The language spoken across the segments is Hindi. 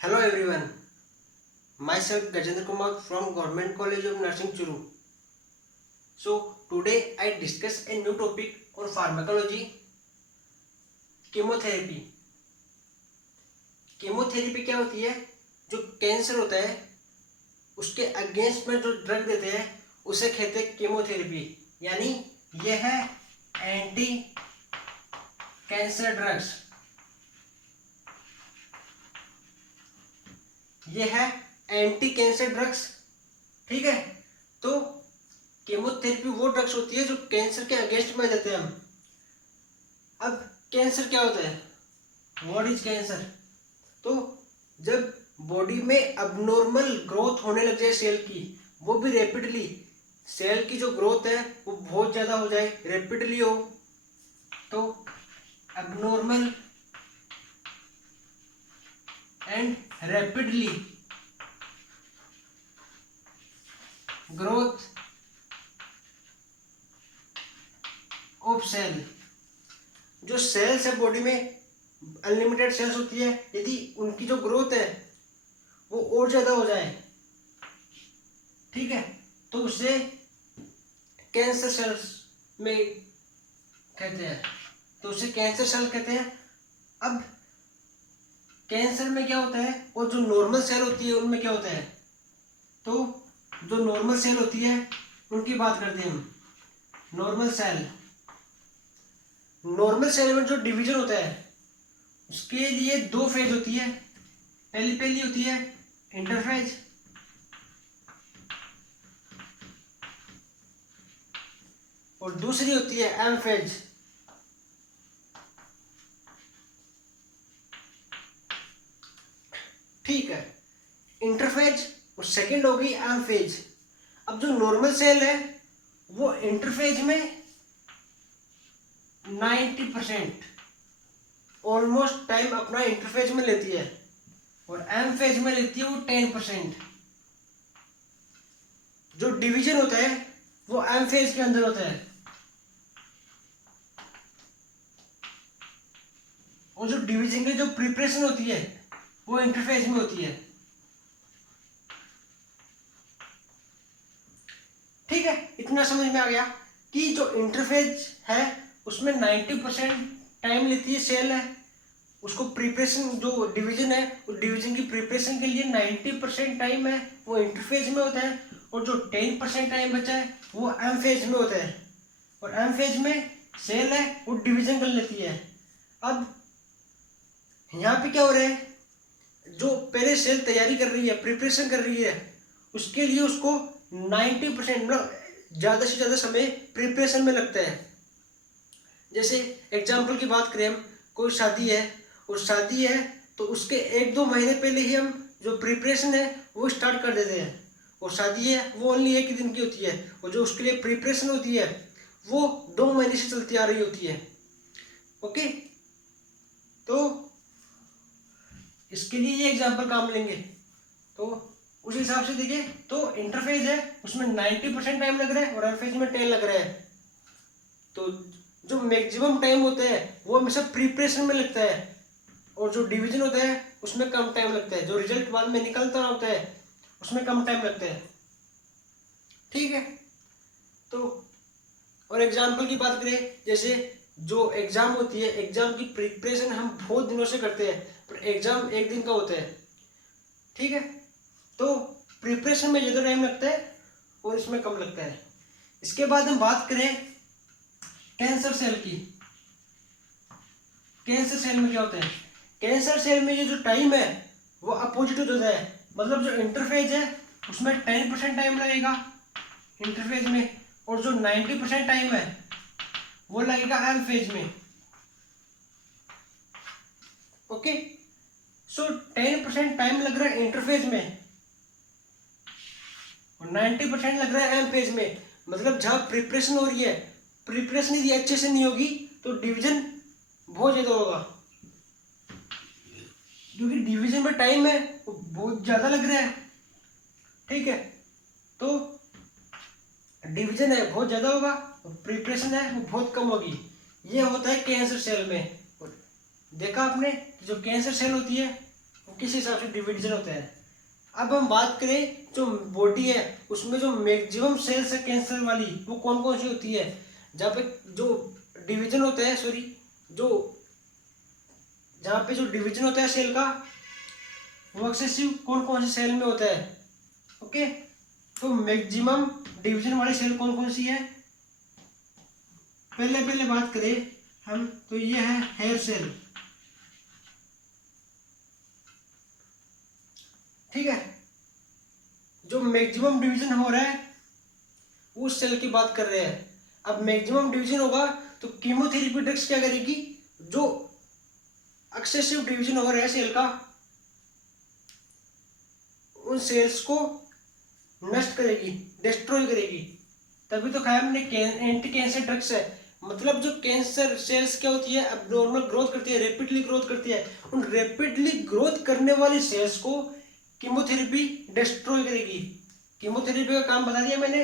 Hello everyone, myself Gajendra Kumar from Government College of Nursing Churu. So today I discuss a new topic on pharmacology, chemotherapy. Chemotherapy क्या होती है? जो कैंसर होता है उसके अगेंस्ट में जो ड्रग देते हैं उसे कहते हैं केमोथेरेपी। यानी यह है एंटी कैंसर ड्रग्स, ये है एंटी कैंसर ड्रग्स। ठीक है, तो केमोथेरेपी वो ड्रग्स होती है जो कैंसर के अगेंस्ट में देते हैं हम। अब कैंसर क्या होता है? What is cancer? तो जब बॉडी में अबनॉर्मल ग्रोथ होने लग जाए सेल की, वो भी रैपिडली, सेल की जो ग्रोथ है वो बहुत ज्यादा हो जाए, रैपिडली हो, तो abnormal and rapidly growth of cell. जो सेल्स है बॉडी में, अनलिमिटेड सेल्स होती है, यदि उनकी जो ग्रोथ है वो और ज्यादा हो जाए, ठीक है, तो उसे कैंसर सेल्स में कहते हैं, तो उसे कैंसर सेल कहते हैं। अब कैंसर में क्या होता है और जो नॉर्मल सेल होती है उनमें क्या होता है? तो जो नॉर्मल सेल होती है उनकी बात करते हैं हम। नॉर्मल सेल, नॉर्मल सेल में जो डिवीजन होता है उसके लिए दो फेज होती है। पहली होती है इंटरफेज, और दूसरी होती है एम फेज। ठीक है, इंटरफेज और सेकंड होगी एम फेज। अब जो नॉर्मल सेल है वो इंटरफेज में 90% ऑलमोस्ट टाइम अपना इंटरफेज में लेती है, और एम फेज में लेती है वो 10%। जो डिवीजन होता है वो एम फेज के अंदर होता है, और जो डिवीजन की जो प्रिपरेशन होती है वो इंटरफेज में होती है। ठीक है, इतना समझ में आ गया कि जो इंटरफेज है उसमें 90% टाइम लेती है सेल है, उसको प्रिपरेशन, जो डिवीजन है उस डिवीजन की प्रिपरेशन के लिए 90% टाइम है वो इंटरफेज में होता है, और जो 10% टाइम बचा है वो एम फेज में होता है, और एम फेज में सेल है वो डिवीजन कर लेती है। अब यहाँ पे क्या हो रहा है? जो पहले सेल तैयारी कर रही है, प्रिपरेशन कर रही है, उसके लिए उसको 90% मतलब ज़्यादा से ज़्यादा समय प्रिपरेशन में लगता है। जैसे एग्जाम्पल की बात करें हम, कोई शादी है और शादी है तो उसके 1-2 महीने पहले ही हम जो प्रिपरेशन है वो स्टार्ट कर देते हैं, और शादी है वो ओनली 1 दिन की होती है, और जो उसके लिए प्रिपरेशन होती है वो 2 महीने से चलती आ रही होती है। ओके, तो इसके लिए ये एग्जाम्पल काम लेंगे। तो उस हिसाब से देखिए, तो इंटरफेज है उसमें 90% टाइम लग रहा है और एरफेज में 10 लग रहा है। तो जो मैक्सिमम टाइम होता है वो हमेशा प्रिपरेशन में लगता है, और जो डिवीजन होता है उसमें कम टाइम लगता है, जो रिजल्ट बाद में निकलता होता है उसमें कम टाइम लगता है। ठीक है, तो और एग्जाम्पल की बात करें, जैसे जो एग्जाम होती है, एग्जाम की प्रिपरेशन हम बहुत दिनों से करते हैं, पर एग्जाम 1 दिन का होता है। ठीक है, तो प्रिपरेशन में ज़्यादा टाइम लगता है और इसमें कम लगता है। इसके बाद हम बात करें कैंसर सेल की। कैंसर सेल में क्या होता है? कैंसर सेल में ये जो टाइम है वो अपोजिट हो जाता है, मतलब जो इंटरफेज है उसमें 10% टाइम लगेगा इंटरफेज में, और जो 90% टाइम है वो लगेगा एम फेज में। ओके, सो 10% टाइम लग रहा है इंटरफेज में और 90% लग रहा है एम फेज में। मतलब जहां प्रिपरेशन हो रही है, प्रिपरेशन यदि अच्छे से नहीं होगी तो डिवीजन बहुत ज्यादा होगा, क्योंकि डिवीजन में टाइम है वो बहुत ज्यादा लग रहा है। ठीक है, तो डिवीजन है बहुत ज्यादा होगा और प्रिपरेशन है वो बहुत कम होगी। ये होता है कैंसर सेल में। देखा आपने, जो कैंसर सेल होती है वो किस हिसाब से डिवीजन होता है। अब हम बात करें जो बॉडी है उसमें जो मैक्सिमम सेल्स है कैंसर वाली वो कौन कौन सी होती है, जहाँ पे जो डिवीजन होता है, सॉरी, जो जहाँ पे जो डिवीजन होता है सेल का वो एक्सेसिव कौन कौन से सेल में होता है। ओके, तो मैक्सिमम डिवीजन वाली सेल कौन कौन सी है, पहले पहले बात करें हम तो ये है हेयर सेल। ठीक है, जो मैक्सिमम डिवीजन हो रहा है उस सेल की बात कर रहे हैं। अब मैक्सिमम डिवीजन होगा तो कीमोथेरेपी ड्रग्स क्या करेगी, जो एक्सेसिव डिवीजन हो रहा है सेल का उन सेल्स को नष्ट करेगी, डिस्ट्रॉय करेगी। तभी तो खाया हमने एंटी कैंसर ड्रग्स है। मतलब जो कैंसर सेल्स क्या होती है, अब नॉर्मल ग्रोथ करती है, रैपिडली ग्रोथ करती है, उन रैपिडली ग्रोथ करने वाली सेल्स को कीमोथेरेपी डिस्ट्रॉय करेगी। कीमोथेरेपी का काम बता दिया मैंने,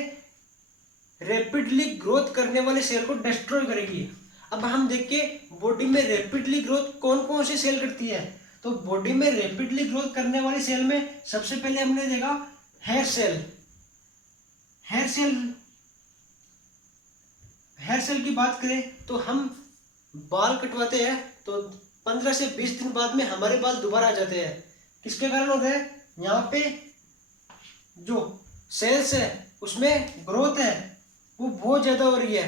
रैपिडली ग्रोथ करने वाले सेल को डिस्ट्रॉय करेगी। अब हम देखिए बॉडी में रैपिडली ग्रोथ कौन कौन सी सेल करती है। तो बॉडी में रैपिडली ग्रोथ करने वाली सेल में सबसे पहले हमने देखा hair cell. Hair cell hair cell की बात करें तो हम बाल कटवाते हैं तो 15 से 20 दिन बाद में हमारे बाल दोबारा आ जाते हैं। किसके कारण होता है, यहाँ पे जो सेल्स है उसमें ग्रोथ है वो बहुत ज्यादा हो रही है,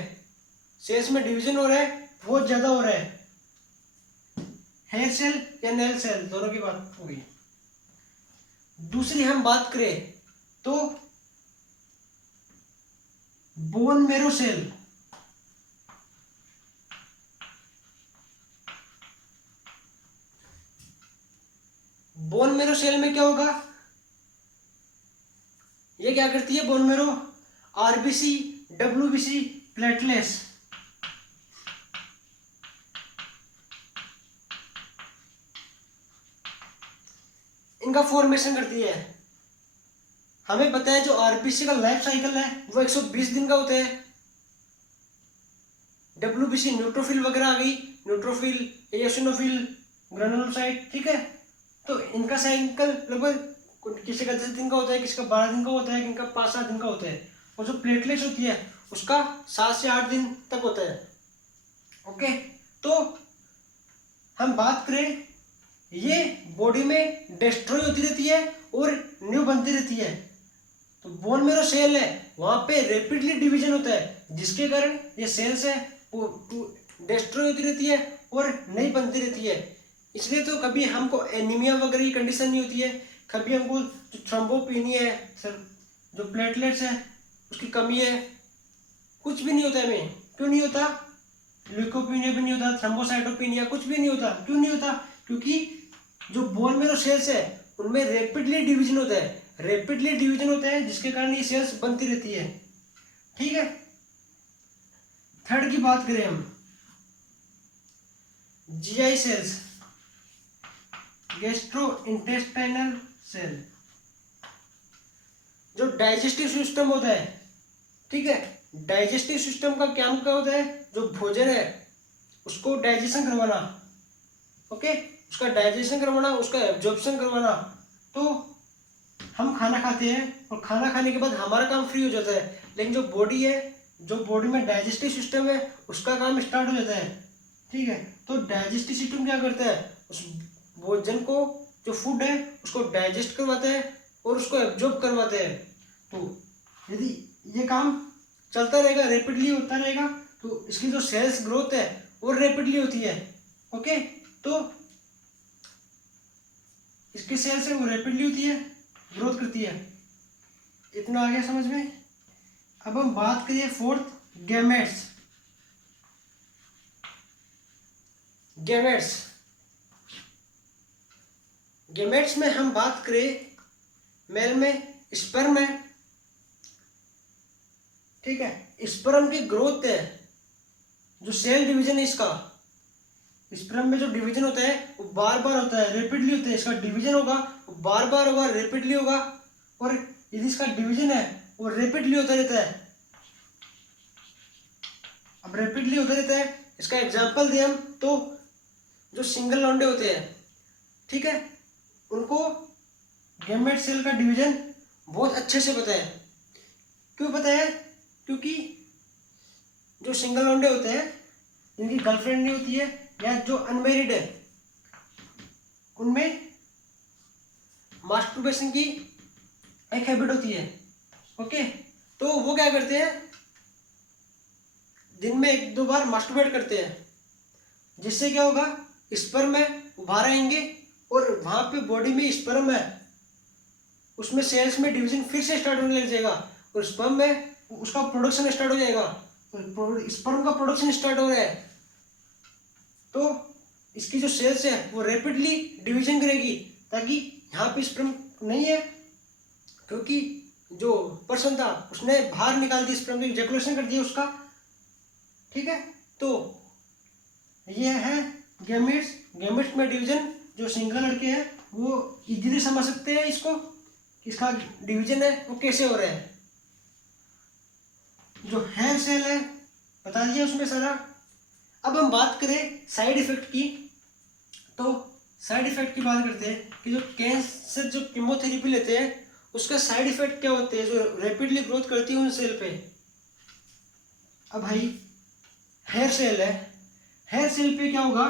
सेल्स में डिवीजन हो रहा है बहुत ज्यादा हो रहा है। हेयर सेल या नेल सेल दोनों की बात हो गई। दूसरी हम बात करें तो bone marrow cell. Bone marrow cell में क्या होगा, ये क्या करती है bone marrow, RBC, WBC, platelets, इनका फॉर्मेशन करती है। हमें पता है जो आरबीसी का लाइफ साइकिल है वो 120 दिन का होता है। डब्ल्यूबीसी न्यूट्रोफिल वगैरह आ गई, न्यूट्रोफिल, एओसिनोफिल, ग्रेनुलोसाइट, ठीक है। तो इनका साइकिल लगभग किसी का 10 दिन का होता है, किसी का 12 दिन का होता है, किसी का 5-7 दिन का होता है। और जो प्लेटलेट्स होती है उसका 7 से 8 दिन तक होता है। ओके, तो हम बात करें ये बॉडी में डिस्ट्रॉय होती रहती है और न्यू बनती रहती है। तो बोन मेरो सेल है वहां पे रैपिडली डिवीजन होता है जिसके कारण ये सेल्स है वो डिस्ट्रॉय होती रहती है और नई बनती रहती है। इसलिए तो कभी हमको एनीमिया वगैरह की कंडीशन नहीं होती है, कभी हमको जो थ्रोम्बोपिनिया है सर, जो प्लेटलेट्स है उसकी कमी है, कुछ भी नहीं होता है। हमें क्यों नहीं होता, ल्यूकोपिनिया भी नहीं होता, थ्रोम्बोसाइटोपिनिया कुछ भी नहीं होता। क्यों नहीं होता, क्योंकि जो बोन मेरो सेल्स है उनमें रैपिडली डिवीजन होता है, रैपिडली डिवीजन होता है जिसके कारण ये सेल्स बनती रहती है। ठीक है, थर्ड की बात करें हम, GI cells, gastro intestinal cell, जो डाइजेस्टिव सिस्टम होता है। ठीक है, डाइजेस्टिव सिस्टम का क्या होता है, जो भोजन है उसको डाइजेशन करवाना। ओके, उसका डाइजेशन करवाना, उसका एब्जॉर्प्शन करवाना। तो हम खाना खाते हैं और खाना खाने के बाद हमारा काम फ्री हो जाता है, लेकिन जो बॉडी है, जो बॉडी में डाइजेस्टिव सिस्टम है उसका काम स्टार्ट हो जाता है। ठीक है, तो डाइजेस्टिव सिस्टम क्या करता है, उस भोजन को, जो फूड है उसको डाइजेस्ट करवाता है और उसको एब्जॉर्ब करवाता है। तो यदि ये काम चलता रहेगा, रैपिडली होता रहेगा, तो इसकी जो सेल्स ग्रोथ है वो रैपिडली होती है। ओके, तो इसकी सेल्स है वो रैपिडली होती है, ग्रोथ करती है। इतना आ गया समझ में। अब हम बात करिए फोर्थ, गैमेट्स। गैमेट्स गैमेट्स में हम बात करें मेल में स्पर्म है। ठीक है, स्पर्म की ग्रोथ है, जो सेल डिवीजन है इसका, स्पर्म में जो डिवीजन होता है वो बार बार होता है, रैपिडली होता है। इसका डिवीजन होगा वो बार बार होगा, रैपिडली होगा। और यदि इसका डिवीजन है वो रैपिडली होता रहता है। अब रैपिडली होता रहता है, इसका एग्जांपल दें हम तो जो सिंगल लौंडे होते हैं, ठीक है, उनको गैमेट सेल का डिवीजन बहुत अच्छे से पता है। क्यों पता है? क्योंकि जो सिंगल अंडे होते हैं, जिनकी गर्लफ्रेंड नहीं होती है या जो अनमेरिड है, उनमें मास्टरबेशन की एक हैबिट होती है। ओके, तो वो क्या करते हैं, दिन में 1-2 बार मास्टरबेट करते हैं, जिससे क्या होगा, स्पर्म है वो बाहर आएंगे और वहां पे बॉडी में स्पर्म है, उसमें सेल्स में डिवीजन फिर से स्टार्ट होने लग जाएगा और स्पर्म में उसका प्रोडक्शन स्टार्ट हो जाएगा। तो स्पर्म का प्रोडक्शन स्टार्ट हो रहा है, तो इसकी जो सेल्स है वो रैपिडली डिवीजन करेगी, ताकि यहाँ पे स्पर्म नहीं है, क्योंकि जो पर्सन था उसने बाहर निकाल दी स्पर्म, इजैकुलेशन कर दिया उसका। ठीक है, तो ये है गैमेट्स। गैमेट्स में डिवीजन जो सिंगल लड़के हैं वो इजीली समझ सकते हैं इसको, इसका डिवीजन है वो कैसे हो रहा है। जो हेयर सेल है बता दिया उसमें सारा। अब हम बात करें साइड इफेक्ट की, तो साइड इफेक्ट की बात करते हैं कि जो कैंसर जो कीमोथेरेपी लेते हैं उसका साइड इफेक्ट क्या होते हैं जो रैपिडली ग्रोथ करती है उन सेल पे। अब भाई हेयर सेल है, हेयर सेल पे क्या होगा,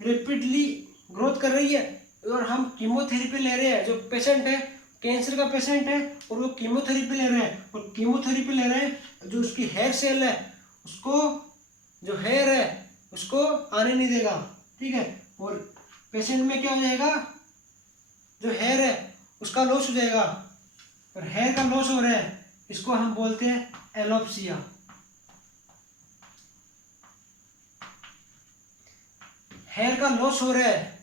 रैपिडली ग्रोथ कर रही है और हम कीमोथेरेपी ले रहे हैं, जो पेशेंट है कैंसर का पेशेंट है और वो कीमोथेरेपी ले रहे हैं, और कीमोथेरेपी ले रहे हैं, जो उसकी हेयर सेल है उसको, जो हेयर है उसको आने नहीं देगा। ठीक है, और पेशेंट में क्या हो जाएगा, जो हेयर है उसका लॉस हो जाएगा, और हेयर का लॉस हो रहा है इसको हम बोलते हैं एलोप्सिया। हेयर का लॉस हो रहा है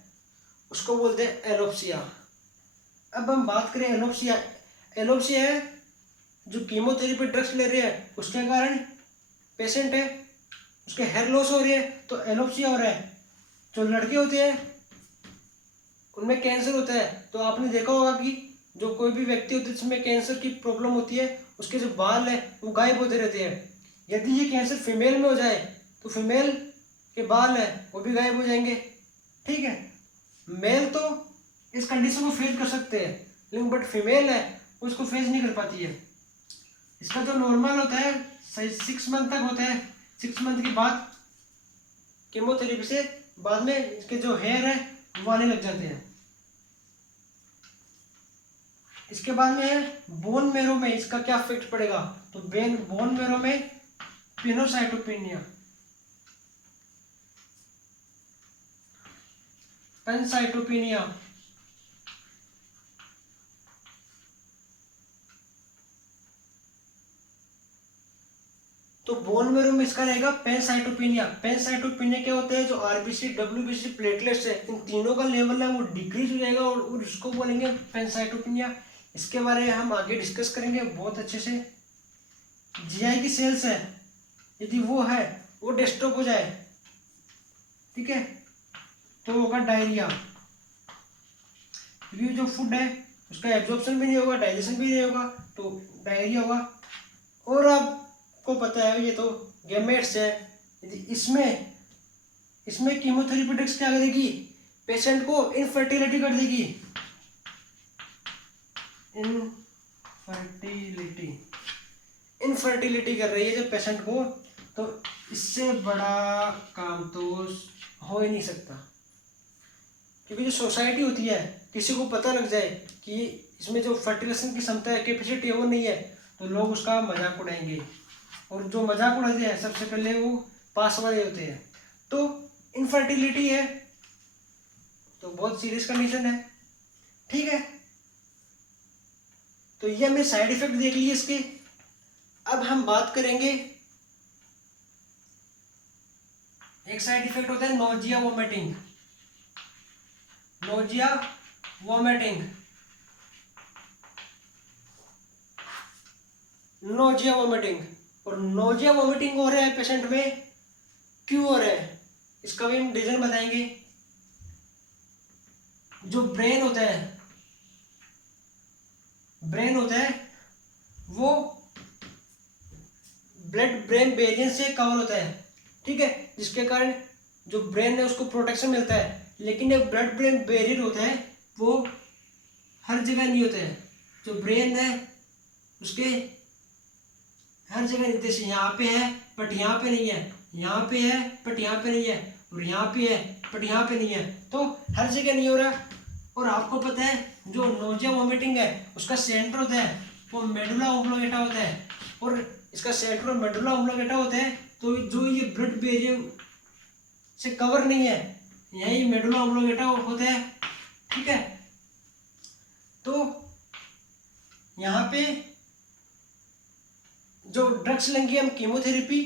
उसको बोलते हैं एलोप्सिया। अब हम बात करें एलोप्सिया, एलोप्सिया है जो कीमोथेरेपी ड्रग्स ले रहे हैं उसके कारण पेशेंट है उसके हेयर लॉस हो रही है, तो एलोप्सिया हो रहा है। जो लड़के होते हैं उनमें कैंसर होता है, तो आपने देखा होगा कि जो कोई भी व्यक्ति होता है जिसमें कैंसर की प्रॉब्लम होती है उसके जो बाल है वो गायब होते रहते हैं। यदि ये कैंसर फीमेल में हो जाए तो फीमेल के बाल है वो भी गायब हो जाएंगे। ठीक है, मेल तो इस कंडीशन को फेस कर सकते हैं, लेकिन बट फीमेल है उसको फेस नहीं कर पाती है। इसका जो नॉर्मल होता है 6 मंथ तक होता है, 6 मंथ के बाद कीमोथेरेपी से बाद में इसके जो हेयर है वो आने लग जाते हैं। इसके बाद में है बोन मेरो में इसका क्या इफेक्ट पड़ेगा, तो बोन मेरो में पिनोसाइटोपिनिया, पेनसाइटोपिनिया, तो बोन मेरो में इसका रहेगा पेनसाइटोपिनिया। पेनसाइटोपिनिया क्या होता है, जो आरबीसी डब्ल्यूबीसी प्लेटलेट्स है इन तीनों का लेवल है वो डिक्रीज हो जाएगा और इसको बोलेंगे पेनसाइटोपिनिया। इसके बारे में हम आगे डिस्कस करेंगे बहुत अच्छे से। जीआई की सेल्स है यदि वो है वो डिस्टर्ब हो जाए, ठीक है, तो होगा डायरिया, क्योंकि जो फूड है उसका एब्जॉर्प्शन भी नहीं होगा, डाइजेशन भी नहीं होगा, तो डायरिया होगा। और आपको पता है ये तो गैमेट्स है, यदि इसमें कीमोथेरेपी ड्रग्स क्या करेगी, पेशेंट को इनफर्टिलिटी कर देगी, इनफर्टिलिटी कर रही है जब पेशेंट को, तो इससे बड़ा काम तो हो ही नहीं सकता। क्योंकि जो सोसाइटी होती है किसी को पता लग जाए कि इसमें जो फर्टिलाइजेशन की क्षमता है, कैपेसिटी है वो नहीं है, तो लोग उसका मजाक उड़ाएंगे, और जो मजाक उड़ाते हैं सबसे पहले वो पास वाले होते हैं। तो इनफर्टिलिटी है तो बहुत सीरियस कंडीशन है। ठीक है, तो ये हमने साइड इफेक्ट देख लिए इसके। अब हम बात करेंगे, एक साइड इफेक्ट होता है nausea vomiting, nausea vomiting, nausea vomiting. और नोजिया वोमिटिंग हो रहा है पेशेंट में, क्यों हो रहा है इसका भी हम रीजन बताएंगे। जो ब्रेन होता है वो ब्लड ब्रेन बैरियर से कवर होता है, ठीक है, जिसके कारण जो ब्रेन है उसको प्रोटेक्शन मिलता है। लेकिन जो ब्लड ब्रेन बैरियर होता है वो हर जगह नहीं होते हैं। जो ब्रेन है उसके हर जगह नहीं, जैसे यहाँ पे है बट यहाँ पे नहीं है, यहाँ पे है बट यहाँ पे नहीं है, और यहाँ पे है बट यहाँ पे नहीं है, तो हर जगह नहीं हो रहा। और आपको पता है जो नोजिया वोमिटिंग है उसका सेंटर होता है वो मेडुला ओब्लोंगेटा होता है, और इसका सेंटर मेडुला ओब्लोंगेटा होता है। तो जो ये ब्लड बैरियर से कवर नहीं है यही मेडुला ओब्लोंगेटा होता है, ठीक है। तो यहाँ पे जो ड्रग्स लेंगे हम कीमोथेरेपी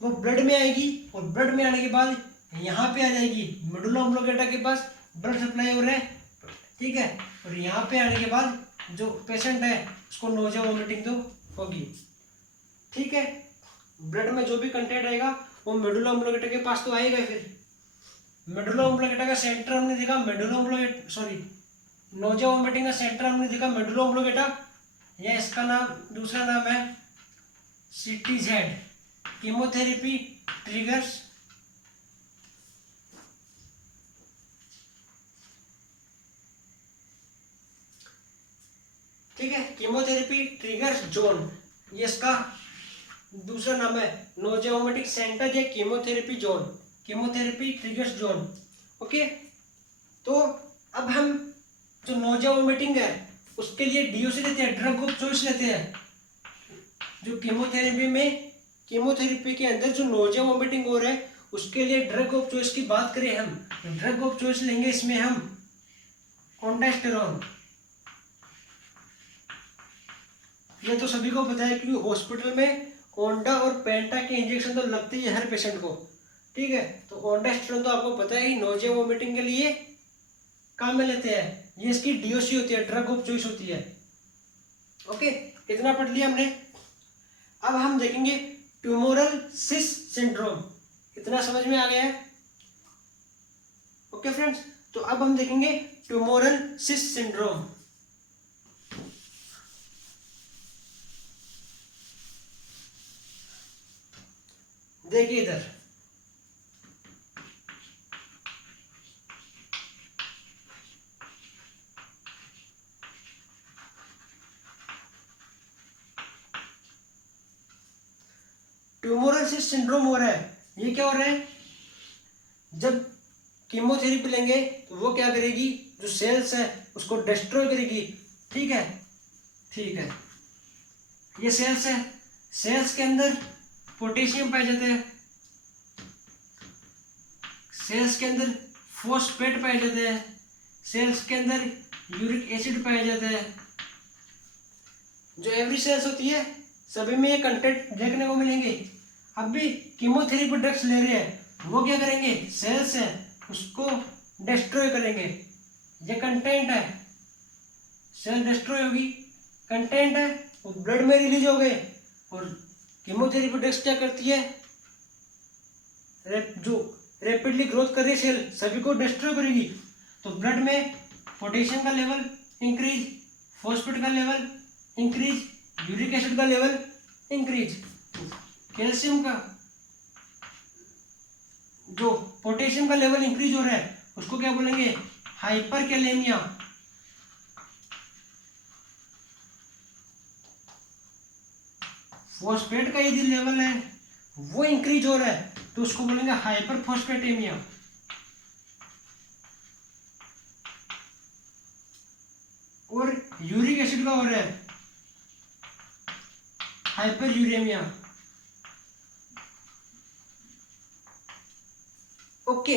वो ब्लड में आएगी, और ब्लड में आने के बाद यहाँ पे आ जाएगी मेडुला ओब्लोंगेटा के पास, ब्लड सप्लाई हो रहा है, ठीक है। और यहाँ पे आने के बाद जो पेशेंट है उसको नोजिया वोमिटिंग तो होगी, ठीक है। ब्लड में जो भी कंटेंट आएगा वो मेडुला ओब्लोंगेटा के पास तो आएगा। फिर मेडुला ओब्लोंगेटा का सेंटर हमने देखा, नोजिया वोमिटिंग का सेंटर हमने देखा मेडुला ओब्लोंगेटा, या इसका नाम दूसरा नाम है CTZ, कीमोथेरेपी ट्रिगर्स ठीक है, कीमोथेरेपी ट्रिगर्स जोन, ये इसका दूसरा नाम है। नोजिया वोमिटिंग सेंटर या chemotherapy zone, chemotherapy triggers zone, okay. तो अब हम जो नोजिया वोमिटिंग है उसके लिए DOC लेते हैं, ड्रग ऑफ चॉइस लेते हैं। जो कीमोथेरेपी के अंदर जो नोजिया वोमिटिंग हो रहा है उसके लिए ड्रग ऑफ चॉइस की बात करें हम, ड्रग ऑफ चॉइस लेंगे इसमें हम ऑन्डास्टेरोन। ये तो सभी को पता है क्योंकि हॉस्पिटल में ओंडा और पेंटा के इंजेक्शन तो लगते ही है हर पेशेंट को, ठीक है। तो ऑन्डास्टेरोन तो आपको पता है नोजिया वोमिटिंग के लिए काम में लेते हैं, ये इसकी DOC होती है, ड्रग ऑफ चॉइस होती है, ओके। इतना पढ़ लिया हमने। अब हम देखेंगे ट्यूमोरल सिस सिंड्रोम, इतना समझ में आ गया है, ओके फ्रेंड्स। तो अब हम देखेंगे ट्यूमोरल सिस सिंड्रोम। देखिए इधर ट्यूमोरल सिस सिंड्रोम हो रहा है। ये क्या हो रहा है, जब कीमोथेरेपी लेंगे तो वो क्या करेगी, जो सेल्स है उसको डिस्ट्रॉय करेगी, ठीक है, ठीक है। ये सेल्स है, सेल्स के अंदर पोटेशियम पाए जाते हैं, सेल्स के अंदर फॉस्फेट पाए जाते हैं, सेल्स के अंदर यूरिक एसिड पाया जाता है। जो एवरी सेल्स होती है सभी में ये कंटेंट देखने को मिलेंगे। अब भी कीमोथेरेपी ड्रग्स ले रहे हैं वो क्या करेंगे, सेल्स है उसको डिस्ट्रॉय करेंगे, ये कंटेंट है, सेल डिस्ट्रॉय होगी, कंटेंट है वो ब्लड में रिलीज हो गए। और कीमोथेरेपी ड्रग्स क्या करती है, जो रैपिडली ग्रोथ कर रही है सेल सभी को डिस्ट्रॉय करेगी। तो ब्लड में पोटेशियम का लेवल इंक्रीज, फॉस्फेट का लेवल इंक्रीज, यूरिक एसिड का लेवल इंक्रीज, कैल्शियम का जो पोटेशियम का लेवल इंक्रीज हो रहा है उसको क्या बोलेंगे, हाइपरकैलेमिया। फॉस्फेट का यदि लेवल है वो इंक्रीज हो रहा है तो उसको बोलेंगे हाइपरफॉस्फेटेमिया। और यूरिक एसिड का हो रहा है हाइपर यूरेमिया, ओके।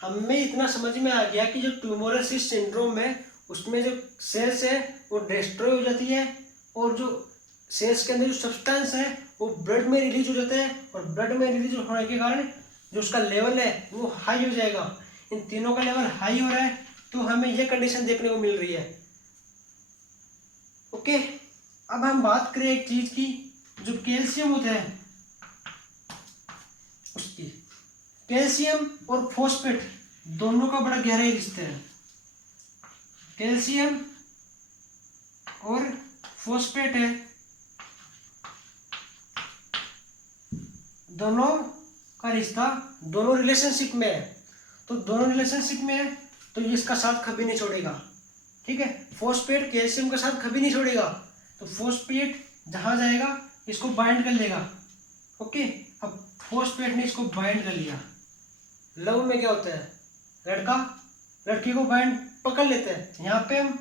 हमें इतना समझ में आ गया कि जो ट्यूमोरल सिस सिंड्रोम है उसमें जो सेल्स है वो डिस्ट्रॉय हो जाती है, और जो सेल्स के अंदर जो सब्सटेंस है वो ब्लड में रिलीज हो जाता है, और ब्लड में रिलीज होने के कारण जो उसका लेवल है वो हाई हो जाएगा। इन तीनों का लेवल हाई हो रहा है तो हमें ये कंडीशन देखने को मिल रही है, ओके। अब हम बात करें एक चीज की, जो कैल्शियम होता है उसकी, कैल्शियम और फॉस्फेट दोनों का बड़ा गहरा रिश्ता है। कैल्शियम और फॉस्फेट है, दोनों का रिश्ता दोनों रिलेशनशिप में है। तो दोनों रिलेशनशिप में है तो ये इसका साथ कभी नहीं छोड़ेगा, ठीक है, फॉस्फेट कैल्शियम का साथ कभी नहीं छोड़ेगा, तो फॉस्फेट जहां जाएगा इसको बाइंड कर लेगा। ओके, अब फॉस्फेट ने इसको बाइंड कर लिया। लव में क्या होता है, लड़का लड़की को बाइंड पकड़ लेता है, यहाँ पे हम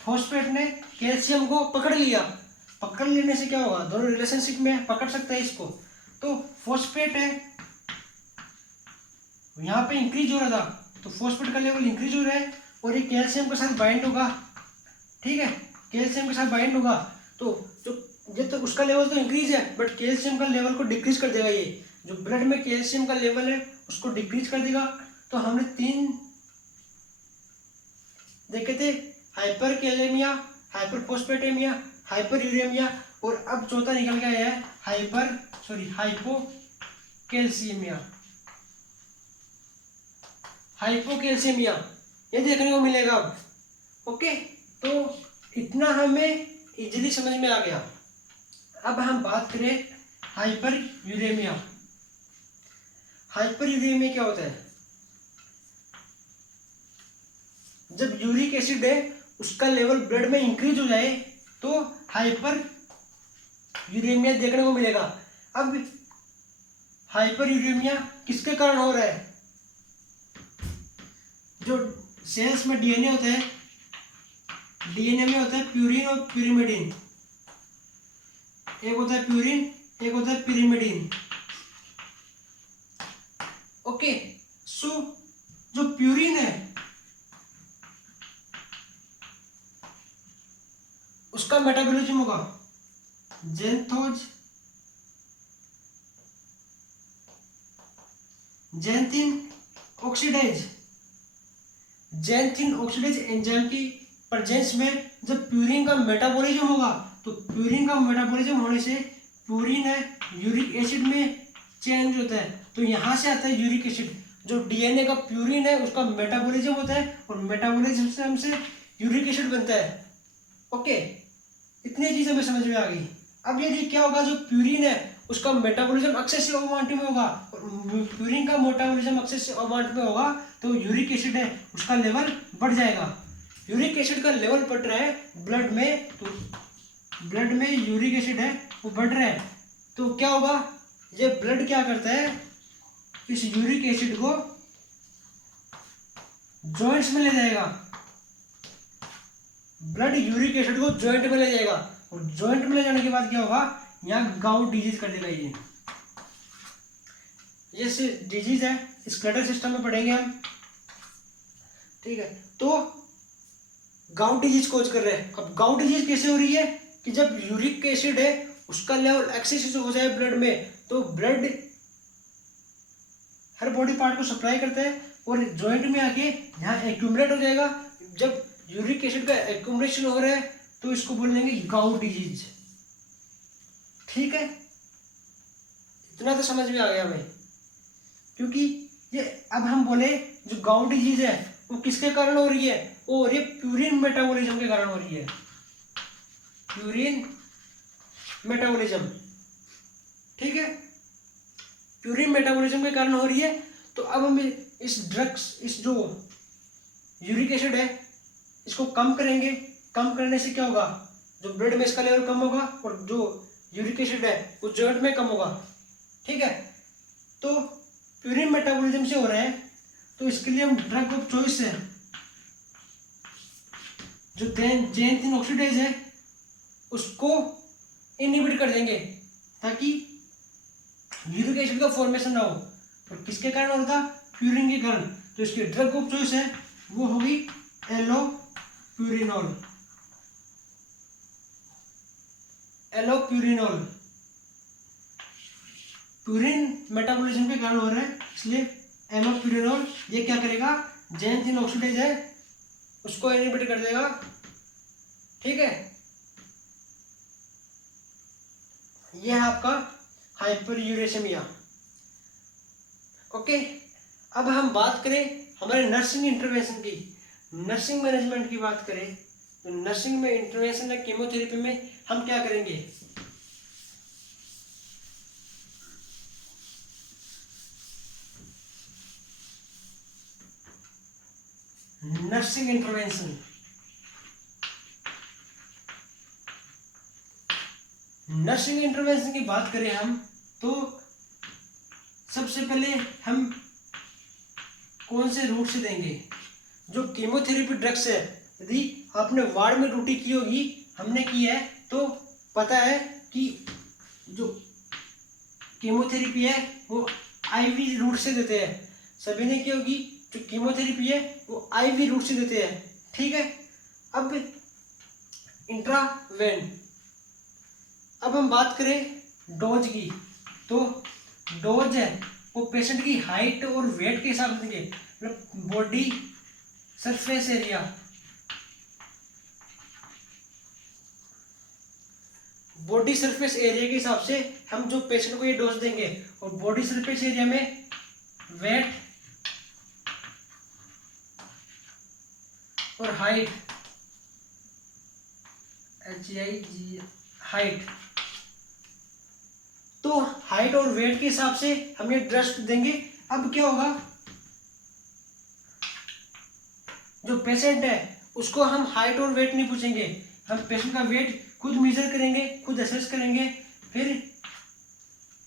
फॉस्फेट ने कैल्शियम को पकड़ लिया। पकड़ लेने से क्या होगा, दोनों रिलेशनशिप में पकड़ सकते हैं इसको। तो फॉस्फेट है यहाँ पे इंक्रीज हो रहा था, तो फॉस्फेट का लेवल इंक्रीज हो रहा है और ये कैल्शियम के साथ बाइंड होगा। ठीक है, कैल्शियम के साथ बाइंड होगा तो जो ये तो उसका लेवल तो इंक्रीज है, बट कैल्शियम का लेवल को डिक्रीज कर देगा। ये जो ब्लड में कैल्शियम का लेवल है उसको डिक्रीज कर देगा। तो हमने 3 देखे थे, hyperkalaemia, hyperphosphataemia, hyperuricaemia, और अब चौथा निकल के आया है हाइपोकैल्सीमिया। हाइपोकैल्सीमिया ये देखने को मिलेगा अब। ओके, तो इतना हमें इजीली समझ में आ गया। अब हम बात करें हाइपर यूरेमिया। हाइपर यूरेमिया क्या होता है, जब यूरिक एसिड है उसका लेवल ब्लड में इंक्रीज हो जाए तो हाइपर यूरेमिया देखने को मिलेगा। अब हाइपर यूरेमिया किसके कारण हो रहा है, जो सेल्स में डीएनए होता है, डीएनए में होता है प्यूरिन और प्यूरिमिडीन। एक होता है प्यूरिन, एक होता है प्यूरिमिडीन। ओके, सो जो प्यूरिन है उसका मेटाबॉलिज्म होगा xanthose xanthine oxidase. Xanthine oxidase enzyme की प्रेजेंस में जब प्यूरिन का मेटाबॉलिज्म होगा, तो प्यूरिन का मेटाबॉलिज्म होने से प्यूरिन है यूरिक एसिड में चेंज होता है। तो यहाँ से आता है यूरिक एसिड। जो डीएनए का प्यूरिन है उसका मेटाबॉलिज्म होता है और मेटाबॉलिज्म से यूरिक एसिड बनता है। ओके, इतनी चीज़ हमें समझ में आ गई। अब यदि क्या होगा, जो प्यूरिन है उसका मेटाबॉलिज्म एक्सेसिव अमाउंट में होगा और प्यूरिन का मेटाबॉलिज्म एक्सेसिव अमाउंट में होगा तो यूरिक एसिड है उसका लेवल बढ़ जाएगा। यूरिक एसिड का लेवल बढ़ रहा है ब्लड में, तो ब्लड में यूरिक एसिड है वो बढ़ रहा है, तो क्या होगा, ये ब्लड क्या करता है, इस यूरिक एसिड को जॉइंट्स में ले जाएगा। ब्लड यूरिक एसिड को जॉइंट में ले जाएगा और जॉइंट में ले जाने के बाद क्या होगा, यहाँ गाउट डिजीज कर देगा। ये डिजीज है, स्केलेटल सिस्टम में पढ़ेंगे हम। ठीक है, तो गाउट डिजीज कोज कर रहे हैं। अब गाउट डिजीज कैसे हो रही है कि जब यूरिक एसिड है उसका लेवल एक्सेसिव हो जाए ब्लड में, तो ब्लड हर बॉडी पार्ट को सप्लाई करता है और जॉइंट में आके यहाँ एक्यूमुलेट हो जाएगा। जब यूरिक एसिड का एक्यूमुलेशन हो रहा है तो इसको बोलेंगे गाउट डिजीज। ठीक है, इतना तो समझ में आ गया हमें, क्योंकि ये अब हम बोले जो गाउट डिजीज है वो किसके कारण हो रही है, वो हो रही है प्यूरिन मेटाबॉलिज्म के कारण हो रही है। प्यूरिन मेटाबॉलिज्म, ठीक है, प्यूरिन मेटाबॉलिज्म के कारण हो रही है। तो अब हम इस ड्रग्स, इस जो यूरिक एसिड है इसको कम करेंगे। कम करने से क्या होगा, जो ब्लड में इसका लेवल कम होगा और जो यूरिक एसिड है वो जॉइंट में कम होगा। ठीक है, तो प्यूरिन मेटाबॉलिज्म से हो रहा है, तो इसके लिए हम ड्रग ऑफ चॉइस है जो जेनथिन ऑक्सीडेज है उसको इनहिबिट कर देंगे ताकि यूरिक एसिड का फॉर्मेशन ना हो। और किसके कारण हो रहा था, प्यूरिन के कारण। तो इसकी ड्रग ऑफ चॉइस है वो होगी एलोप्यूरिनोल। एलोप्यूरिनोल प्यूरिन मेटाबॉलिज्म के कारण हो रहा है, इसलिए एलोप्यूरिनोल ये क्या करेगा, जेनथिन ऑक्सीडेज है उसको इनहिबिट कर देगा। ठीक है, ये है आपका हाइपर यूरेसिमिया। ओके, अब हम बात करें हमारे नर्सिंग इंटरवेंशन की, नर्सिंग मैनेजमेंट की बात करें तो नर्सिंग में इंटरवेंशन है, कीमोथेरेपी में हम क्या करेंगे, नर्सिंग इंटरवेंशन। नर्सिंग इंटरवेंशन की बात करें हम, तो सबसे पहले हम कौन से रूट से देंगे? जो कीमोथेरेपी ड्रग्स है, यदि आपने वार्ड में ड्यूटी की होगी, हमने की है, तो पता है कि जो कीमोथेरेपी है वो आईवी रूट से देते हैं। सभी ने की होगी, जो कीमोथेरेपी है वो आईवी रूट से देते हैं। ठीक है, अब इंट्रावेन, अब हम बात करें डोज की, तो डोज है वो पेशेंट की हाइट और वेट के हिसाब से देंगे, मतलब body surface area, body surface area के हिसाब से हम जो पेशेंट को ये डोज देंगे। और बॉडी सरफेस एरिया में वेट और हाइट, HIG हाइट, तो हाइट और वेट के हिसाब से हम ये ड्रग्स देंगे। अब क्या होगा, जो पेशेंट है उसको हम हाइट और वेट नहीं पूछेंगे, हम पेशेंट का वेट खुद मेजर करेंगे, खुद असेस करेंगे, फिर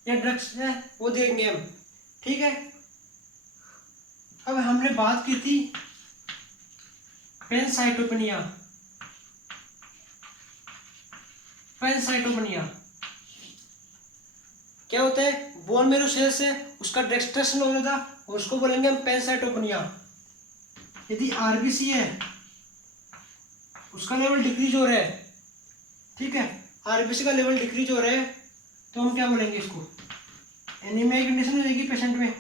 ये ड्रग्स है वो देंगे हम। ठीक है, अब हमने बात की थी पैनसाइटोपेनिया। पैनसाइटोपेनिया क्या होता है? बोन मेरो सेल्स है उसका डिस्ट्रक्शन हो जाता है, और उसको बोलेंगे हम पैनसाइटोपेनिया। यदि आरबीसी है उसका लेवल डिक्रीज हो रहा है, ठीक है, आरबीसी का लेवल डिक्रीज हो रहा है, तो हम क्या बोलेंगे इसको? एनीमिया की कंडीशन हो जाएगी पेशेंट में।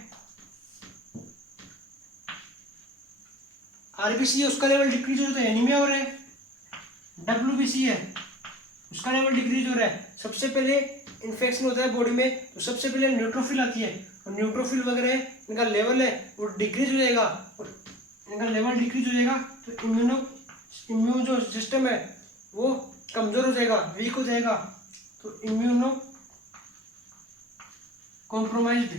आरबीसी है उसका लेवल डिक्रीज हो रहा है, एनीमिया हो रहा है। डब्ल्यूबीसी है उसका लेवल डिक्रीज हो रहा है, सबसे पहले इन्फेक्शन होता है बॉडी में, तो सबसे पहले न्यूट्रोफिल आती है, और न्यूट्रोफिल वगैरह इनका लेवल है वो डिक्रीज हो जाएगा, और इनका लेवल डिक्रीज हो जाएगा तो इम्यून जो सिस्टम है वो कमजोर हो जाएगा, वीक हो जाएगा, तो इम्यूनो कॉम्प्रोमाइज्ड।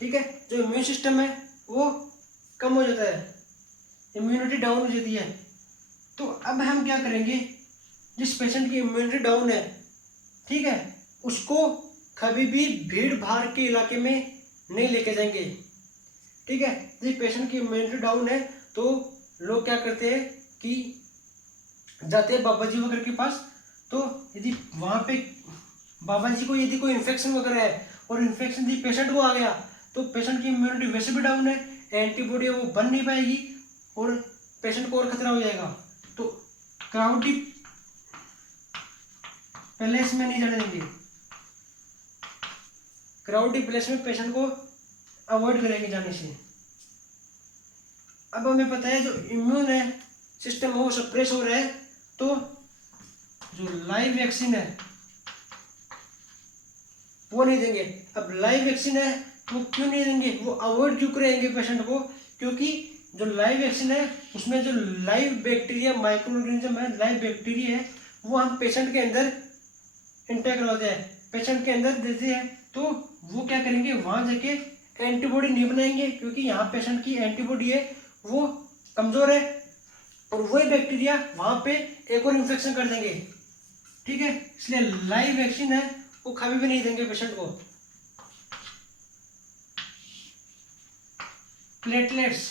ठीक है, जो इम्यून सिस्टम है वो कम हो जाता है, इम्यूनिटी डाउन हो जाती है। तो अब हम क्या करेंगे, जिस पेशेंट की इम्यूनिटी डाउन है, ठीक है, उसको कभी भी भीड़ भाड़ के इलाके में नहीं लेके जाएंगे। ठीक है, जिस पेशेंट की इम्यूनिटी डाउन है तो लोग क्या करते हैं कि जाते हैं बाबा जी वगैरह के पास, तो यदि वहाँ पे बाबा जी को यदि कोई इन्फेक्शन वगैरह है और इन्फेक्शन यदि पेशेंट को आ गया, तो पेशेंट की इम्यूनिटी वैसे भी डाउन है, एंटीबॉडी वो बन नहीं पाएगी और पेशेंट को और खतरा हो जाएगा। तो क्राउडी प्लेस में नहीं जाने देंगे, क्राउडी प्लेस में पेशेंट को अवॉइड करेंगे जाने से। अब हमें पता है जो इम्यून है सिस्टम वो सप्रेस हो रहा है, तो जो लाइव वैक्सीन है वो नहीं देंगे। अब लाइव वैक्सीन है वो क्यों नहीं देंगे, वो अवॉइड क्यों करेंगे पेशेंट को? क्योंकि जो लाइव वैक्सीन है उसमें जो लाइव बैक्टीरिया माइक्रो ऑर्गेनिज्म है, लाइव बैक्टीरिया है, वो हम पेशेंट के अंदर इंटेक करवाते हैं, पेशेंट के अंदर देते हैं, तो वो क्या करेंगे, वहां जाके एंटीबॉडी नहीं बनाएंगे, क्योंकि यहाँ पेशेंट की एंटीबॉडी है वो कमजोर है, और वही बैक्टीरिया वहां पे एक और इन्फेक्शन कर देंगे। ठीक है, इसलिए लाइव वैक्सीन है वो कभी भी नहीं देंगे पेशेंट को। प्लेटलेट्स,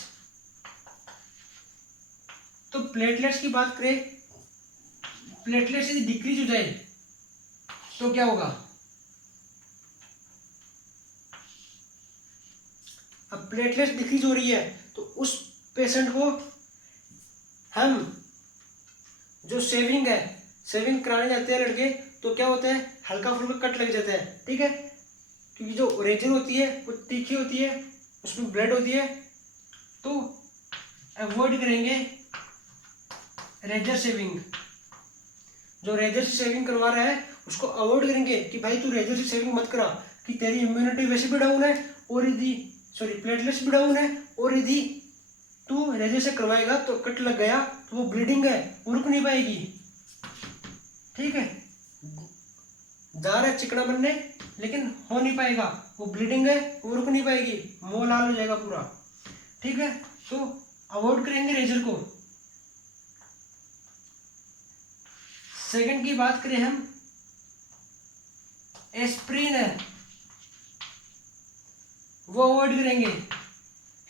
तो प्लेटलेट्स की बात करें, प्लेटलेट्स यदि डिक्रीज हो जाए तो क्या होगा? अब प्लेटलेट्स डिक्रीज हो रही है तो उस पेशेंट को हम जो सेविंग है, सेविंग कराने जाते हैं लड़के, तो क्या होता है, हल्का फुल्का कट लग जाता है। ठीक है, क्योंकि जो रेजर होती है वो तीखी होती है, उसमें ब्लड होती है, तो अवॉइड करेंगे रेजर शेविंग। जो रेजर से शेविंग करवा रहा है उसको अवॉइड करेंगे कि भाई तू रेजर से शेविंग मत करा, कि तेरी इम्यूनिटी वैसे भी डाउन है, और यदि प्लेटलेट्स भी डाउन है, और यदि तू रेजर से करवाएगा तो कट लग गया तो वो ब्लीडिंग है वो रुक नहीं पाएगी। ठीक है, जा रहा है चिकना बनने लेकिन हो नहीं पाएगा, वो ब्लीडिंग है वो रुक नहीं पाएगी, मुंह लाल हो जाएगा पूरा। ठीक है, तो अवॉइड करेंगे रेजर को। सेकंड की बात करें हम, एस्प्रिन है वो अवॉइड करेंगे।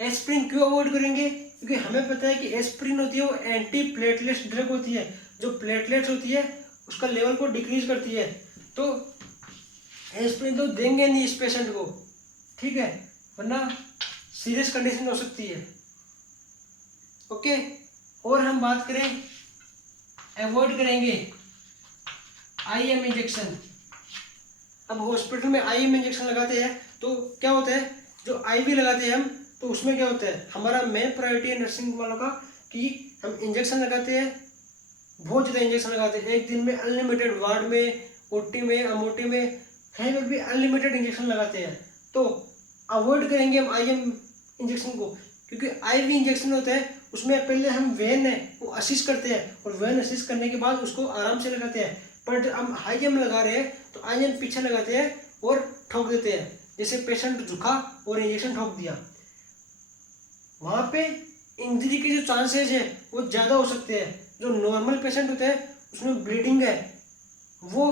एस्प्रिन क्यों अवॉइड करेंगे? क्योंकि हमें पता है कि एस्प्रिन होती है वो एंटी प्लेटलेट्स ड्रग होती है, जो प्लेटलेट्स होती है उसका लेवल को डिक्रीज करती है। तो एस्प्रिन तो देंगे नहीं इस पेशेंट को, ठीक है, वरना सीरियस कंडीशन हो सकती है। ओके, और हम बात करें, अवॉइड करेंगे आईएम इंजेक्शन। अब हॉस्पिटल में आईएम इंजेक्शन लगाते हैं तो क्या होता है, जो आईवी लगाते हैं हम, तो उसमें क्या होता है, हमारा मेन प्रायोरिटी है नर्सिंग वालों का कि हम इंजेक्शन लगाते हैं, बहुत ज़्यादा इंजेक्शन लगाते हैं, एक दिन में अनलिमिटेड, वार्ड में, ओटी में, अमोटी में, कहीं पर भी अनलिमिटेड इंजेक्शन लगाते हैं। तो अवॉइड करेंगे हम आईएम इंजेक्शन को, क्योंकि आईवी इंजेक्शन होता है उसमें पहले हम वेन है वो असिस्ट करते हैं, और वेन असिस्ट करने के बाद उसको आराम से लगाते हैं। पर जब हम आईएम लगा रहे हैं तो आईएम पीछे लगाते हैं और ठोक देते हैं, जैसे पेशेंट झुका और इंजेक्शन ठोक दिया, वहाँ पे इंजरी के जो चांसेस है वो ज़्यादा हो सकते हैं। जो नॉर्मल पेशेंट होते हैं उसमें ब्लीडिंग है वो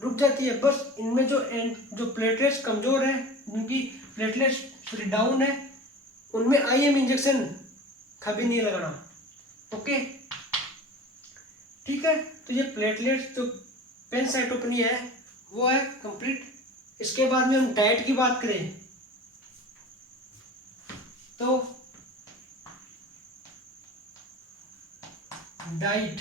रुक जाती है, बस इनमें जो प्लेटलेट्स कमज़ोर है, जिनकी प्लेटलेट्स डाउन है, उनमें आईएम इंजेक्शन कभी नहीं लगाना। ओके, ठीक है, तो ये प्लेटलेट्स जो पेनसाइटोपेनिया है वो है कंप्लीट। इसके बाद में हम डाइट की बात करें तो डाइट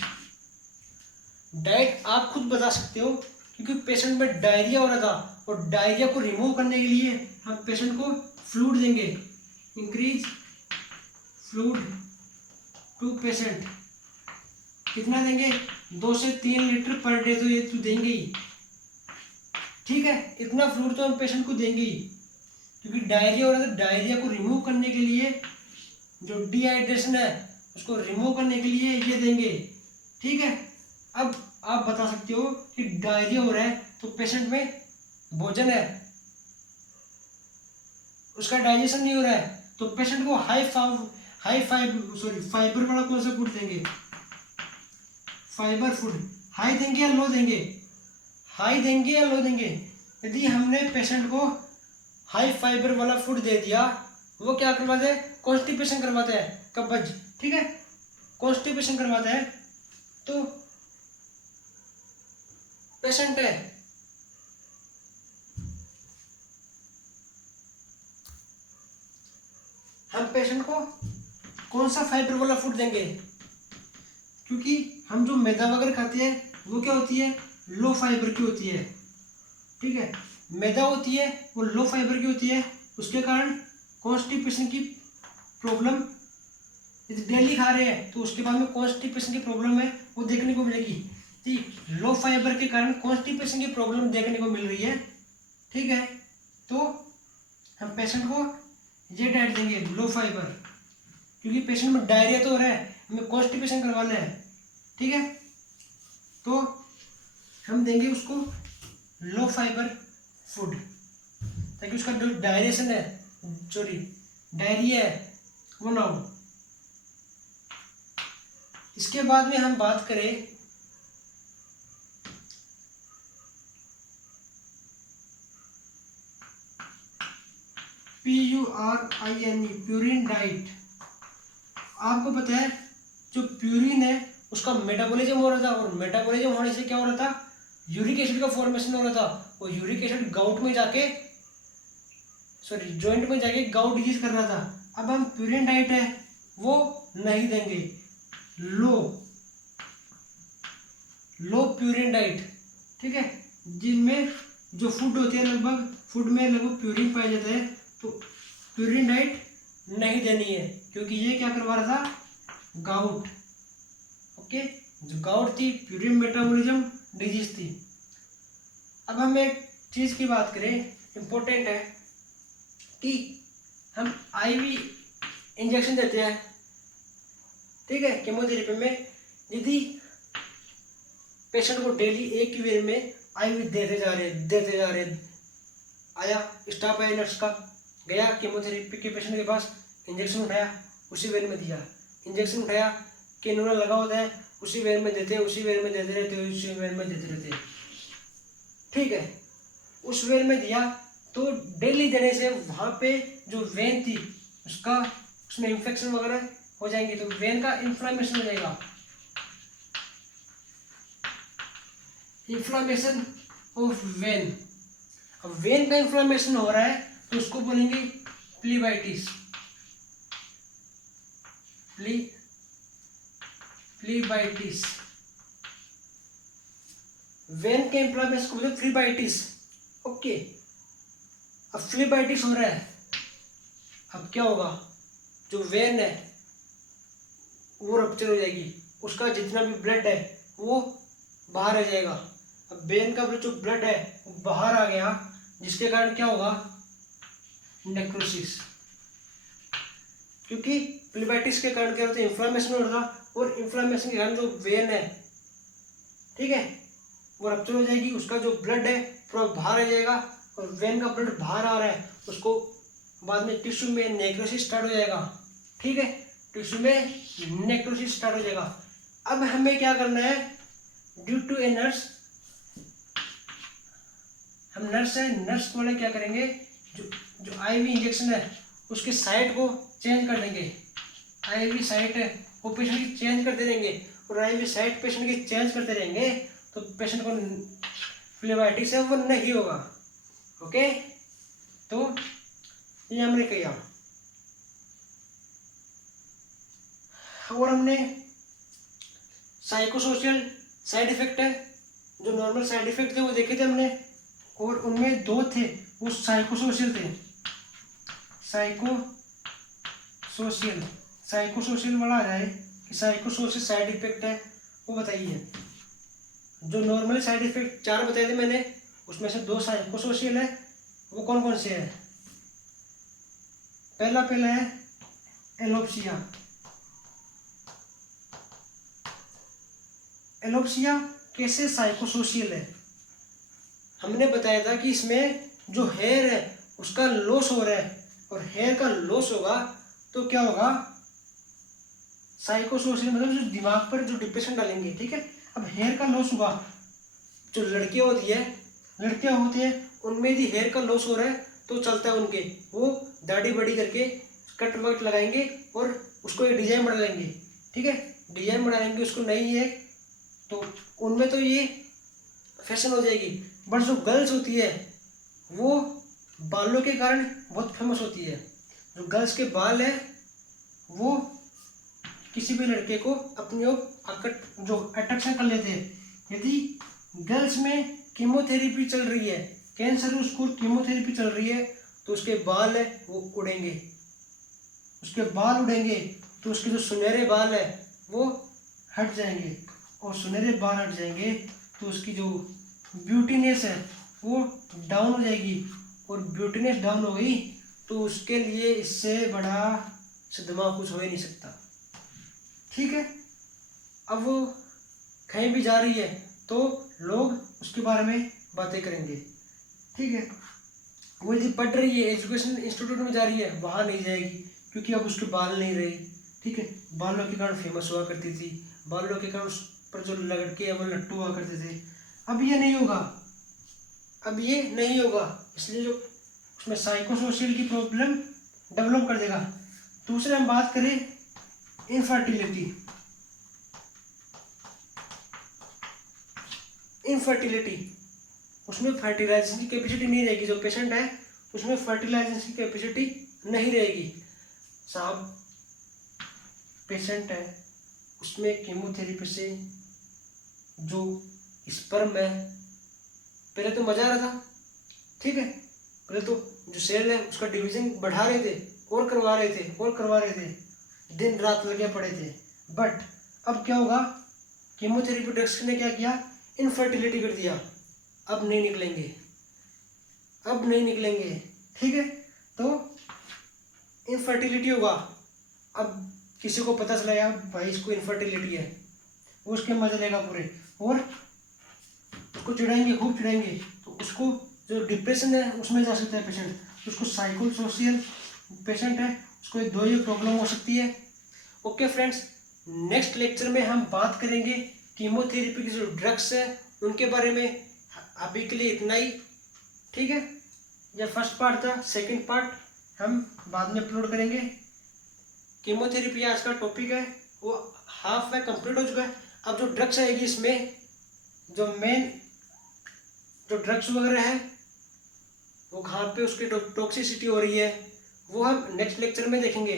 आप खुद बता सकते हो, क्योंकि पेशेंट में डायरिया हो रहा था, और डायरिया को रिमूव करने के लिए हम पेशेंट को फ्लूइड देंगे, इंक्रीज फ्लूइड टू पेशेंट। कितना देंगे? 2 से 3 लीटर पर डे, तो ये तो देंगे ही, ठीक है, इतना फ्लूइड तो हम पेशेंट को देंगे ही, क्योंकि डायरिया हो रहा था, डायरिया को रिमूव करने के लिए, जो डिहाइड्रेशन है उसको रिमूव करने के लिए ये देंगे, ठीक है। अब आप बता सकते हो कि डायरिया हो रहा है तो पेशेंट में भोजन है उसका डाइजेशन नहीं हो रहा है, तो पेशेंट को फाइबर वाला कौन सा फूड देंगे? Fibre food. हाई देंगे या लो देंगे? हाई देंगे या लो देंगे? यदि हमने पेशेंट को हाई फाइबर वाला फूड दे दिया, वो क्या करवाता है? कॉन्स्टिपेशन करवाता है, कब्ज, ठीक है, कॉन्स्टिपेशन करवाता है। तो पेशेंट है हम पेशेंट को कौन सा फाइबर वाला फूड देंगे? क्योंकि हम जो मैदा वगैरह खाते हैं वो क्या होती है? लो फाइबर की होती है, ठीक है, मैदा होती है वो लो फाइबर की होती है, उसके कारण कॉन्स्टिपेशन की प्रॉब्लम, यदि डेली खा रहे हैं तो उसके बाद में कॉन्स्टिपेशन की प्रॉब्लम है वो देखने को मिलेगी। ठीक, लो फाइबर के कारण कॉन्स्टिपेशन की प्रॉब्लम देखने को मिल रही है, ठीक है, तो हम पेशेंट को ये डाइट देंगे लो फाइबर, क्योंकि पेशेंट में डायरिया तो हो रहा है, हमें कॉन्स्टिपेशन करवाना है, ठीक है, तो हम देंगे उसको लो फाइबर फूड, ताकि उसका जो डायरेशन है, सॉरी डायरिया है वो ना हो। इसके बाद में हम बात करें PURINE, प्यूरिन डाइट। आपको पता है जो प्यूरिन है उसका मेटाबॉलिज्म हो रहा था, और मेटाबॉलिज्म होने से क्या हो रहा था? यूरिक एसिड का फॉर्मेशन हो रहा था, और यूरिक एसिड गाउट में जाके, सॉरी जॉइंट में जाके गाउट डिजीज कर रहा था। अब हम प्यूरिन डाइट है वो नहीं देंगे, लो प्यूरिन डाइट, ठीक है, जिनमें जो फूड होती है लगभग फूड में लगभग प्यूरिन पाया जाता है, तो प्यूरिन डाइट नहीं देनी है, क्योंकि ये क्या करवा रहा था? गाउट, ओके, जो गाउट थी प्यूरिन मेटाबॉलिज्म डिजीज थी। अब हम एक चीज की बात करें, इंपॉर्टेंट है कि हम आईवी इंजेक्शन देते हैं, ठीक है, केमोथेरेपी में, यदि पेशेंट को डेली एक ही वे में आईवी देते जा रहे, आया स्टाफ आया नर्स का, गया केमोथेरेपी के पेशेंट के पास, इंजेक्शन उठाया उसी वे में दिया, इंजेक्शन उठाया कैनुला लगा होता है उसी वेन में देते रहते। ठीक है, उस वेन में दिया तो डेली देने से वहाँ पे जो वेन थी उसमें इन्फेक्शन वगैरह हो जाएंगे, तो वेन का इन्फ्लामेशन हो जाएगा। इन्फ्लामेशन ऑफ वेन, अब वेन का इन्फ्लामेशन हो रहा है तो उसको बोलेंगे प्लीबाइटिस। प्लीबाइटिस, वेन के इन्फ्लामेशन को बोलते प्लीबाइटिस। ओके, अब फ्लीबाइटिस हो रहा है, अब क्या होगा, जो वेन है वो रप्चर हो जाएगी, उसका जितना भी ब्लड है वो बाहर आ जाएगा। अब वेन का जो ब्लड है वो बाहर आ गया, जिसके कारण क्या होगा, नेक्रोसिस। क्योंकि प्लीबाइटिस के कारण क्या होता है, इन्फ्लामेशन हो रहा, और इन्फ्लामेशन के कारण जो वेन है, ठीक है, वो रप्चर हो जाएगी, उसका जो ब्लड है पूरा बाहर आ जाएगा, और वेन का ब्लड बाहर आ रहा है उसको बाद में टिश्यू में नेक्रोसिस स्टार्ट हो जाएगा। ठीक है, टिश्यू में नेक्रोसिस स्टार्ट हो जाएगा। अब हमें क्या करना है, ड्यू टू ए नर्स, हम नर्स है, नर्स वाले क्या करेंगे, जो आईवी इंजेक्शन है उसके साइट को चेंज कर देंगे। आईवी साइट है वो पेशेंट की चेंज करते रहेंगे, और आईवी साइट पेशेंट की चेंज करते रहेंगे तो पेशेंट को फ्लेबाइटिस है वो नहीं होगा। ओके, तो ये हमने किया। और हमने साइकोसोशियल साइड इफेक्ट है, जो नॉर्मल साइड इफेक्ट थे वो देखे थे हमने, और उनमें दो थे वो साइकोसोशियल थे। साइकोसोशियल वाला आ रहा है कि साइकोसोशियल साइड इफेक्ट है वो बताइए। जो नॉर्मल साइड इफेक्ट 4 बताए थे मैंने, उसमें से 2 साइकोसोशियल है, वो कौन कौन से है। पहला है एलोप्सिया। एलोप्सिया कैसे साइकोसोशियल है, हमने बताया था कि इसमें जो हेयर है उसका लॉस हो रहा है, और हेयर का लॉस होगा तो क्या होगा, साइकोसोशियल मतलब जो दिमाग पर जो डिप्रेशन डालेंगे। ठीक है, अब हेयर का लॉस हुआ, जो लड़कियां होती है उनमें भी हेयर का लॉस हो रहा है तो चलता है उनके, वो दाढ़ी बड़ी करके कट वट लगाएंगे और उसको एक डिजाइन बना लेंगे। ठीक है, डिजाइन बना लेंगे उसको नहीं है तो उनमें तो ये फैशन हो जाएगी। बट जो गर्ल्स होती है वो बालों के कारण बहुत फेमस होती है। जो गर्ल्स के बाल है वो किसी भी लड़के को अपनी ओर जो अट्रैक्शन कर लेते हैं। यदि गर्ल्स में कीमोथेरेपी चल रही है, कैंसर उसको कीमोथेरेपी चल रही है, तो उसके बाल है वो उड़ेंगे, तो उसके जो सुनहरे बाल है वो हट जाएंगे, और सुनहरे बाल हट जाएंगे तो उसकी जो ब्यूटीनेस है वो डाउन हो जाएगी, और ब्यूटीनेस डाउन हो गई तो उसके लिए इससे बड़ा सदमा कुछ हो ही नहीं सकता। ठीक है, अब वो कहीं भी जा रही है तो लोग उसके बारे में बातें करेंगे। ठीक है, वो यदि पढ़ रही है, एजुकेशन इंस्टीट्यूट में जा रही है, वहाँ नहीं जाएगी क्योंकि अब उसके बाल नहीं रहे। ठीक है, बालों के कारण फेमस हुआ करती थी, बालों के कारण उस पर जो लड़के हैं वो लट्टू हुआ करते थे। अब ये नहीं होगा, इसलिए जो उसमें साइकोसोशियल की प्रॉब्लम डेवलप कर देगा। दूसरे हम बात करें इनफर्टिलिटी, उसमें फर्टिलाइजेशन की कैपेसिटी नहीं रहेगी, जो पेशेंट है उसमें फर्टिलाइजेशन की कैपेसिटी नहीं रहेगी। साहब पेशेंट है उसमें कीमोथेरेपी से जो स्पर्म है, पहले तो मजा आ रहा था। ठीक है, पहले तो जो सेल है उसका डिवीजन बढ़ा रहे थे और करवा रहे थे, दिन रात लगे पड़े थे। बट अब क्या होगा, कीमोथेरेपी ड्रग्स ने क्या किया, इनफर्टिलिटी कर दिया, अब नहीं निकलेंगे। ठीक है, तो इनफर्टिलिटी होगा। अब किसी को पता चला यार भाई इसको इनफर्टिलिटी है, वो उसके मजे लेगा पूरे, और उसको खूब चिढ़ाएंगे, तो उसको जो डिप्रेशन है उसमें जा सकता है पेशेंट। उसको साइकोसोशियल पेशेंट है, उसको 2 ही प्रॉब्लम हो सकती है। ओके फ्रेंड्स, नेक्स्ट लेक्चर में हम बात करेंगे कीमोथेरेपी के जो ड्रग्स है उनके बारे में। अभी के लिए इतना ही, ठीक है। यह फर्स्ट पार्ट था, सेकंड पार्ट हम बाद में अपलोड करेंगे। कीमोथेरेपी आज का टॉपिक है वो हाफ में कंप्लीट हो चुका है। अब जो ड्रग्स आएगी इसमें जो मेन जो ड्रग्स वगैरह है वो कहाँ पे उसकी टॉक्सिसिटी हो रही है वो हम नेक्स्ट लेक्चर में देखेंगे।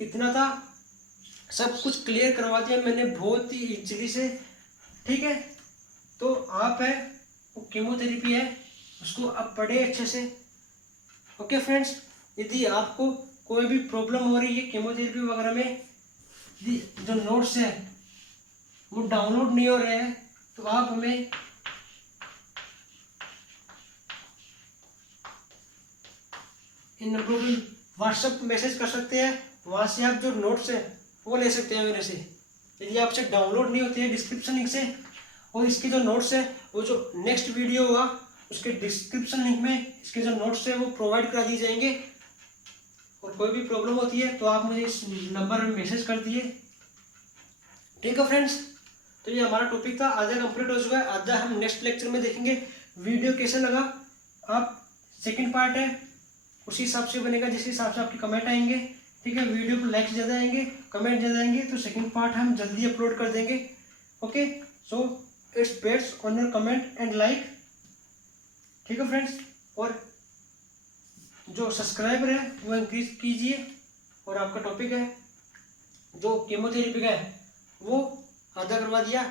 इतना था, सब कुछ क्लियर करवा दिया मैंने बहुत ही इजीली से, ठीक है। तो आप है वो कीमोथेरेपी है उसको आप पढ़े अच्छे से। ओके फ्रेंड्स, यदि आपको कोई भी प्रॉब्लम हो रही है कीमोथेरेपी वगैरह में, यदि जो नोट्स है वो डाउनलोड नहीं हो रहे हैं तो आप हमें इन नंबरों पर व्हाट्सएप मैसेज कर सकते हैं। वहाँ से आप जो नोट्स है वो ले सकते हैं मेरे से। यदि आपसे डाउनलोड नहीं होते हैं डिस्क्रिप्शन लिंक से, और इसके जो नोट्स है वो जो नेक्स्ट वीडियो होगा उसके डिस्क्रिप्शन लिंक में इसके जो नोट्स है वो प्रोवाइड करा दिए जाएंगे। और कोई भी प्रॉब्लम होती है तो आप मुझे इस नंबर में मैसेज कर दिए, ठीक है फ्रेंड्स। तो ये हमारा टॉपिक था, आधा कंप्लीट हो चुका है, आधा हम नेक्स्ट लेक्चर में देखेंगे। वीडियो कैसे लगा, आप सेकंड पार्ट है उसी हिसाब से बनेगा जिस हिसाब से आपके कमेंट आएंगे, ठीक है। वीडियो को लाइक ज़्यादा आएंगे, कमेंट ज़्यादा आएंगे तो सेकंड पार्ट हम जल्दी अपलोड कर देंगे। Okay, so it's based on your comment and like, ठीक है फ्रेंड्स। और जो सब्सक्राइबर है वो इंक्रीज कीजिए। और आपका टॉपिक है जो कीमोथेरेपी का है वो आधा करवा दिया।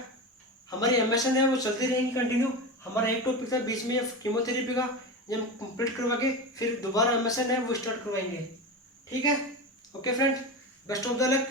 हमारी एमएसएन है वो चलती रहेंगी कंटिन्यू। हमारा एक टॉपिक था बीच में कीमोथेरेपी का, ये हम कंप्लीट करवा के फिर दोबारा एमएसएन है वो स्टार्ट करवाएंगे, ठीक है। Okay friends, best of the luck.